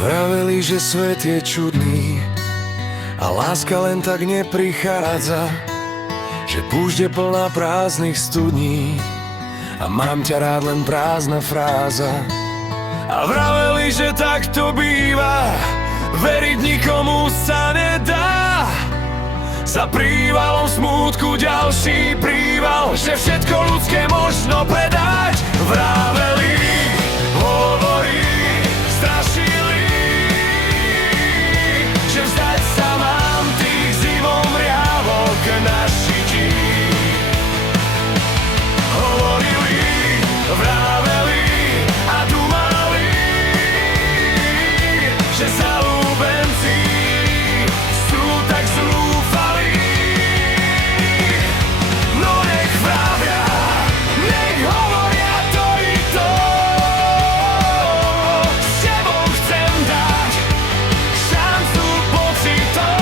Vraveli, že svet je čudný a láska len tak neprichádza, že púšť je plná prázdnych studní a mám ťa rád len prázdna fráza. A vraveli, že tak to býva, veriť nikomu sa nedá. Za prívalom smútku ďalší príval, že všetko ľudské možno predať. Vraveli, hovorí, strašili, že vzdať sa mám tých zimom riavok na šiti. Hovorili, vraveli a dumali, že zaľúbenci sú tak zúfali. No nech vravia, nech hovoria to i to, s tebou chcem dať šancu pocitom.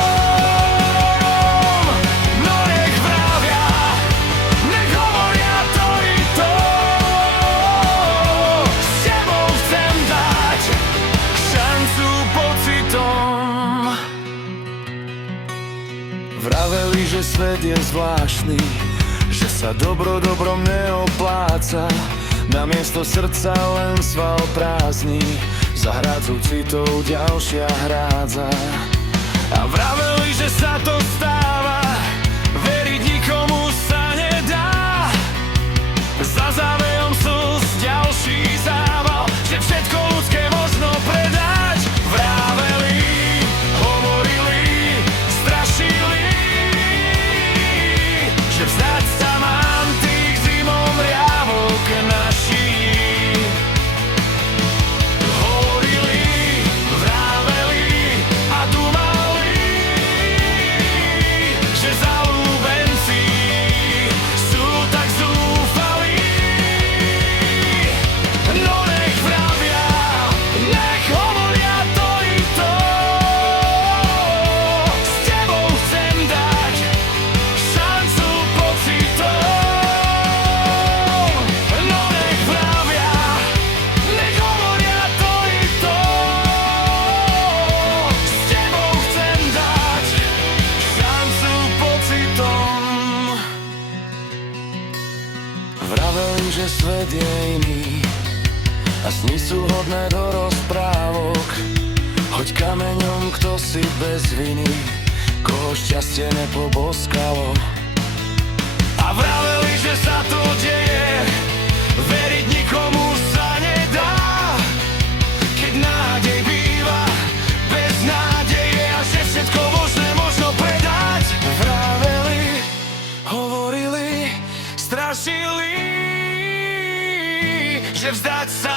No nech vravia, nech hovoria to i to, s tebou chcem dať šancu pocitom. Vraveli, že svet je zvláštny, že sa dobro dobrom neopláca, namiesto srdca len sval prázdny, za hrádzu citov ďalšia hrádza. A vraveli, že sa to stáva, veriť nikomu sa nedá, za závejom slz ďalší zával, že všetko ľudské možno predať. Vraveli, hovorili, strašili, že vzdať sa mám tých zimom riavok na šíji. Hovorili, vraveli a dumali, že zaľúbenci sú tak zúfali. No nech vravia, nech hovoria to i to, s tebou chcem dať šancu pocitom. No nech vravia, nech hovoria to i to, s tebou chcem dať šancu pocitom. Vraveli, že svet je iný a sny sú hodné do rozprávok, hoď kameňom kto si bez viny, koho šťastie nepoboskalo. A vraveli, že sa to deje, veriť nikomu sa nedá, keď nádej býva bez nádeje a že všetko možné možno predať. Vraveli, hovorili, strašili, že vzdať sa